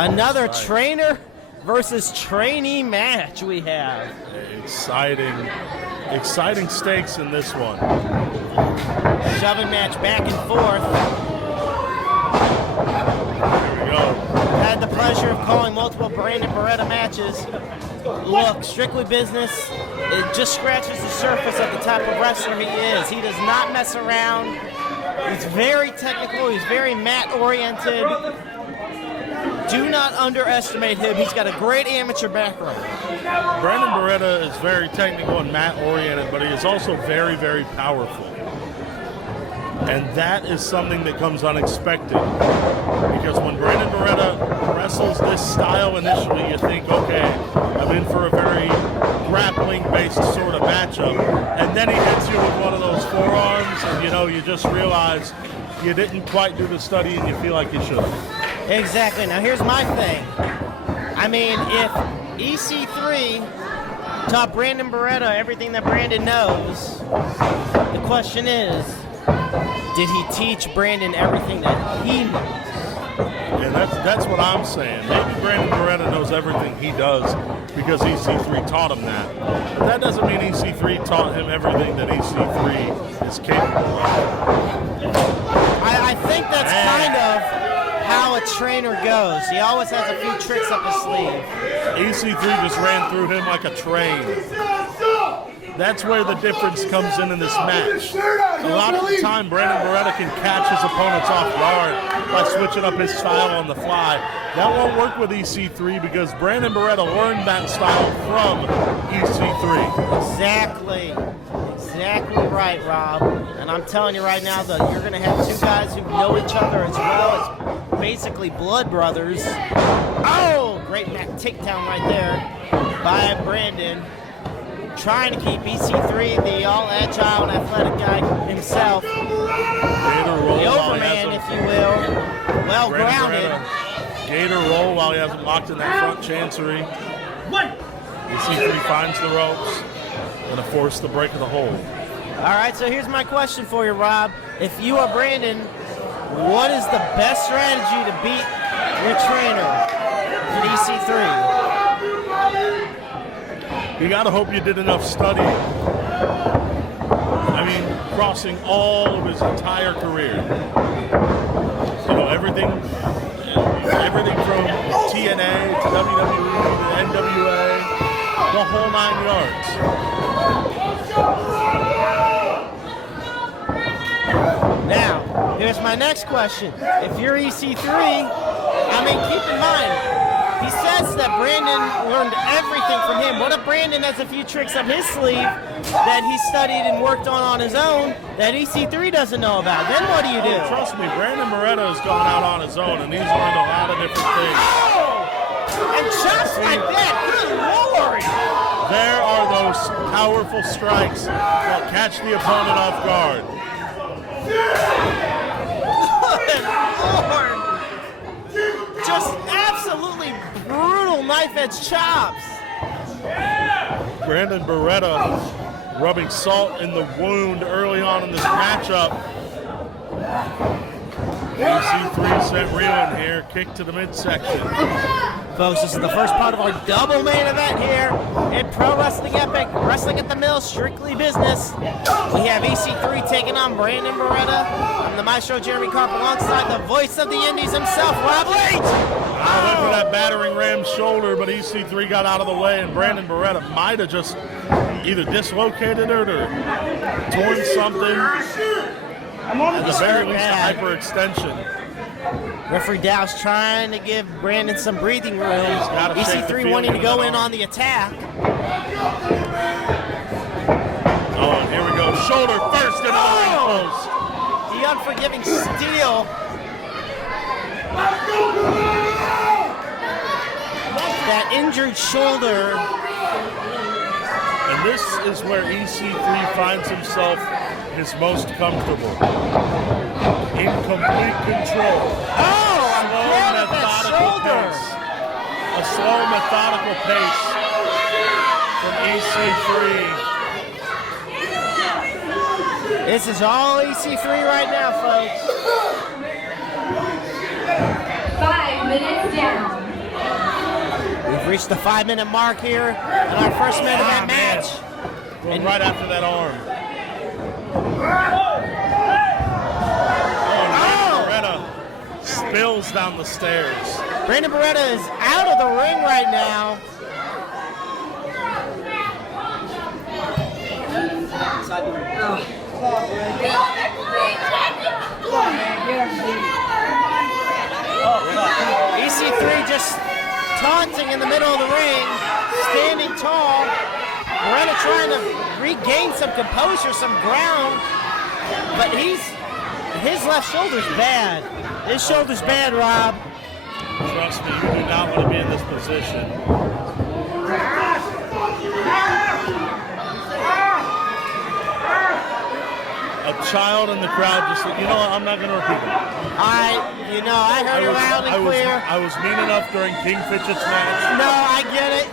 Another trainer versus trainee match we have. Exciting stakes in this one. Shoving match back and forth. Here we go. Had the pleasure of calling multiple Brandon Beretta matches. Look, strictly business. It just scratches the surface of the type of wrestler he is. He does not mess around. He's very technical. He's very mat-oriented. Do not underestimate him. He's got a great amateur background. Brandon Barretta is very technical and mat-oriented, but he is also very, very powerful. And that is something that comes unexpected. Because when Brandon Barretta wrestles this style initially, you think, okay, I'm in for a very grappling-based sort of matchup. And then he hits you with one of those forearms, and you just realize you didn't quite do the study and you feel like you should have. Exactly. Now here's my thing. I mean, if EC3 taught Brandon Beretta everything that Brandon knows, the question is, did he teach Brandon everything that he knows? And that's what I'm saying. Maybe Brandon Beretta knows everything he does because EC3 taught him that. But that doesn't mean EC3 taught him everything that EC3 is capable of. I think that's kind of how a trainer goes. He always has a few tricks up his sleeve. EC3 just ran through him like a train. That's where the difference comes in this match. A lot of the time, Brandon Beretta can catch his opponents off guard by switching up his style on the fly. That won't work with EC3 because Brandon Beretta learned that style from EC3. Exactly right, Rob. And I'm telling you right now, that you're going to have two guys who know each other as well as basically blood brothers. Oh, great back takedown right there by Brandon. Trying to keep EC3, the all-agile and athletic guy himself, the overman, if you will, well grounded. Gator roll while he hasn't locked in that front chancery. EC3 finds the ropes, gonna force the break of the hold. All right, so here's my question for you, Rob. If you are Brandon, what is the best strategy to beat your trainer in EC3? You gotta hope you did enough study. I mean, crossing all of his entire career. Everything from TNA to WWE to NWA, the whole 9 yards. Now, here's my next question. If you're EC3, keep in mind, he says that Brandon learned everything from him. What if Brandon has a few tricks up his sleeve that he studied and worked on his own that EC3 doesn't know about? Then what do you do? Trust me, Brandon Beretta has gone out on his own, and he's learned a lot of different things. Oh! And just like that, good Lord! There are those powerful strikes that catch the opponent off guard. Good Lord! Just absolutely brutal knife-edge chops. Brandon Beretta rubbing salt in the wound early on in this matchup. EC3 sent reeling here, kick to the midsection. Folks, this is the first part of our double main event here in Pro Wrestling Epic. Wrestling at the Mill, strictly business. We have EC3 taking on Brandon Beretta. I'm the Maestro Jeremy Carp alongside the voice of the Indies himself, Rob Leach. I went for that battering ram shoulder, but EC3 got out of the way, and Brandon Beretta might have just either dislocated it or torn something. At the very least, a hyperextension. Referee Dow's trying to give Brandon some breathing room. EC3 wanting to go in on the attack. Oh, and here we go. Shoulder first into the ring post. The unforgiving steel. That injured shoulder. And this is where EC3 finds himself his most comfortable. In complete control. Oh, I'm glad of that shoulder. A slow, methodical pace from EC3. This is all EC3 right now, folks. 5 minutes down. reached the 5-minute mark here in our first main event match. Going right after that arm. Beretta spills down the stairs. Brandon Beretta is out of the ring right now. EC3 just taunting in the middle of the ring, standing tall. Beretta trying to regain some composure, some ground, but his left shoulder's bad. His shoulder's bad, Rob. Trust me, you do not want to be in this position. A child in the crowd just said, you know what, I'm not going to repeat it. I heard it loud and clear. I was mean enough during King Fitchett's match. No, I get it.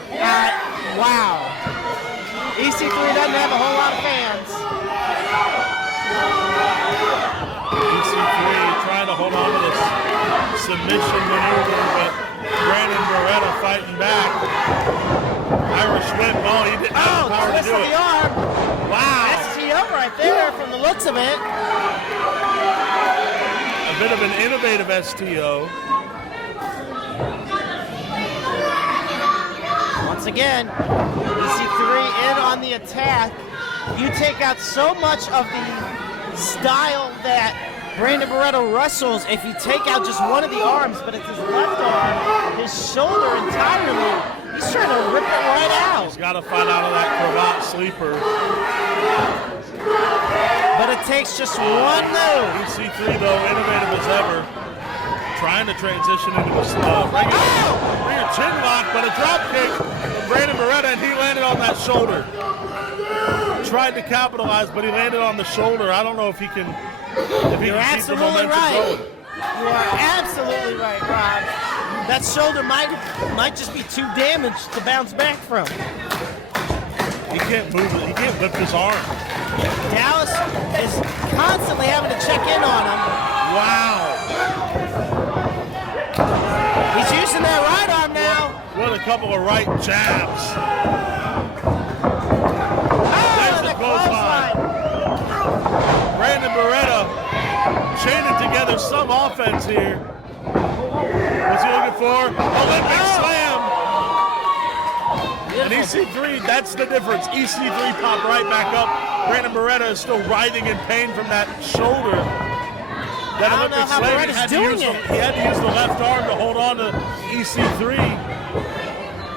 Wow. EC3 doesn't have a whole lot of fans. EC3 trying to hold on to this submission maneuver, but Brandon Beretta fighting back. Irish whip, he didn't have the power to do it. The arm. Wow. STO right there from the looks of it. A bit of an innovative STO. Once again, EC3 in on the attack. You take out so much of the style that Brandon Beretta wrestles if you take out just one of the arms, but it's his left arm, his shoulder entirely. He's trying to rip it right out. He's got to fight out of that cravat sleeper. But it takes just one move. EC3, though, innovative as ever. Trying to transition into a bring a chin lock, but a drop kick from Brandon Beretta, and he landed on that shoulder. Tried to capitalize, but he landed on the shoulder. I don't know if he can, You're absolutely right. You are absolutely right, Rob. That shoulder might just be too damaged to bounce back from. He can't move it. He can't lift his arm. Dallas is constantly having to check in on him. Wow. He's using that right arm now. What a couple of right jabs. There's the clothesline. Brandon Beretta chaining together some offense here. What's he looking for? Olympic slam. And EC3, that's the difference. EC3 popped right back up. Brandon Beretta is still writhing in pain from that shoulder. That I don't know how Beretta's doing it. He had to use the left arm to hold on to EC3.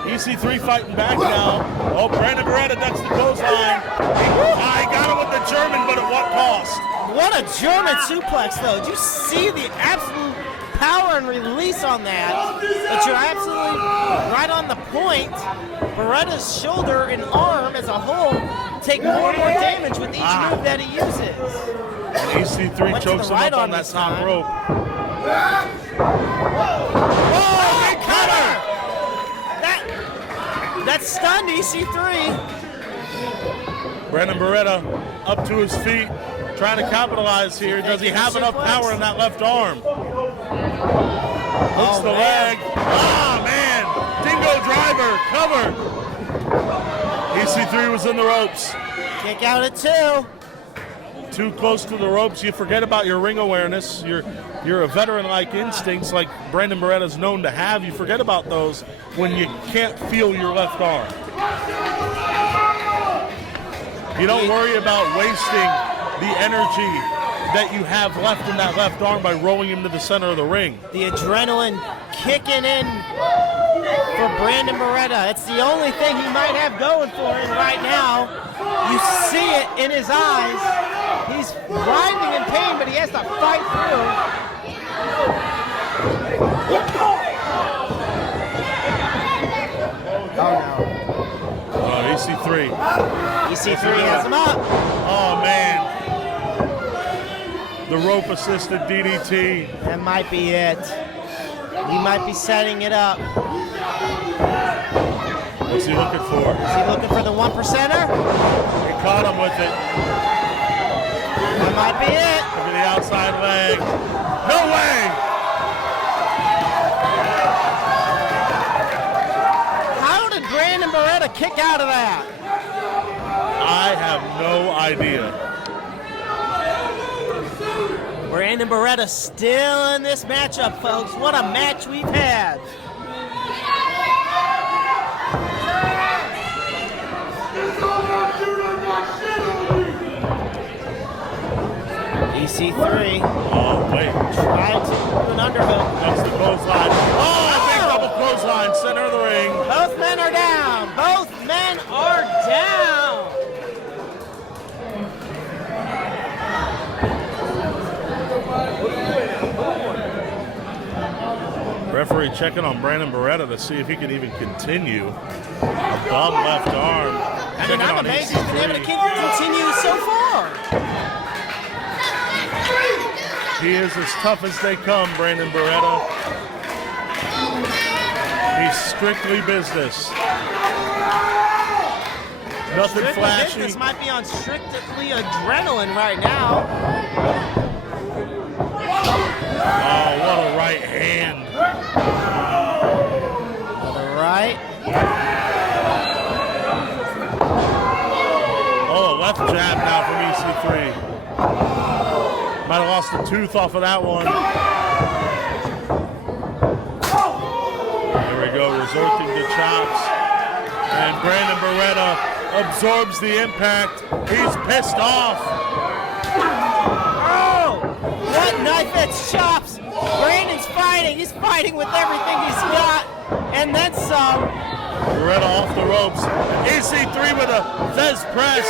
EC3 fighting back now. Oh, Brandon Beretta ducks the clothesline. He got him with the German, but at what cost? What a German suplex, though. Did you see the absolute power and release on that? But you're absolutely right on the point. Beretta's shoulder and arm as a whole take more and more damage with each move that he uses. And EC3 chokes him up on that top rope. Oh, big cutter! That stunned EC3. Brandon Beretta up to his feet, trying to capitalize here. Does he have enough power in that left arm? Hooks the leg. Man. Dingo driver. Cover. EC3 was in the ropes. Kick out at 2. Too close to the ropes, you forget about your ring awareness. You're a veteran-like instincts like Brandon Beretta's known to have. You forget about those when you can't feel your left arm. You don't worry about wasting the energy that you have left in that left arm by rolling him to the center of the ring. The adrenaline kicking in for Brandon Beretta. It's the only thing he might have going for him right now. You see it in his eyes. He's writhing in pain, but he has to fight through. EC3. EC3 has him up. Oh, man. The rope-assisted DDT. That might be it. He might be setting it up. What's he looking for? Is he looking for the 1%er? He caught him with it. That might be it. Look at the outside leg. No way! Brandon Beretta kick out of that? I have no idea. Brandon Beretta still in this matchup, folks. What a match we've had. EC3. Oh, wait. Tried to do an underhook. That's the clothesline. Oh, big double clothesline. Center of the ring. Both men are down. Both men are down. Referee checking on Brandon Beretta to see if he can even continue. A bum left arm. I mean, I'm amazed he's been able to continue so far. He is as tough as they come, Brandon Beretta. He's strictly business. Nothing Strictly flashy. Business might be on strictly adrenaline right now. Oh, what a right hand. Another right. Oh, left jab now from EC3. Might have lost a tooth off of that one. There we go, resorting to chops. And Brandon Beretta absorbs the impact. He's pissed off. Oh! What knife edge chops! Brandon's fighting. He's fighting with everything he's got. And then some. Beretta off the ropes. EC3 with a Fez press.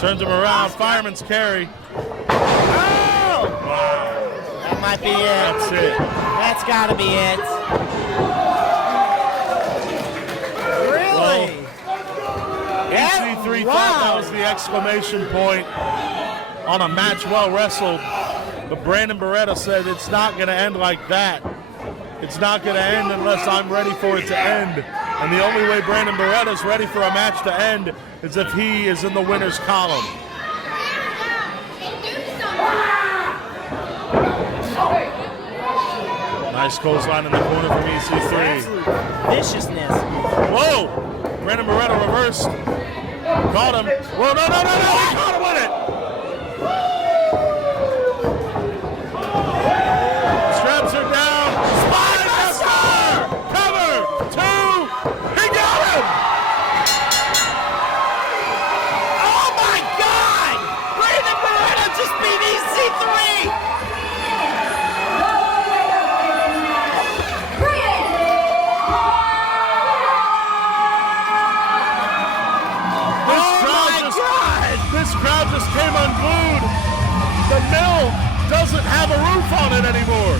Turns him around. Fireman's carry. Oh! Wow. That might be it. That's it. That's got to be it. Really? EC3 thought that was the exclamation point on a match well wrestled. But Brandon Beretta said it's not going to end like that. It's not going to end unless I'm ready for it to end. And the only way Brandon Beretta is ready for a match to end is if he is in the winner's column. Nice clothesline in the corner from EC3. Absolute viciousness. Whoa! Brandon Beretta reversed. Caught him. Whoa, no, no, no, no! He caught him with it! Straps are down. Spinebuster! Cover! Two! He got him! Oh my God! Brandon Beretta just beat EC3! This crowd just came unglued. The mill doesn't have a roof on it anymore.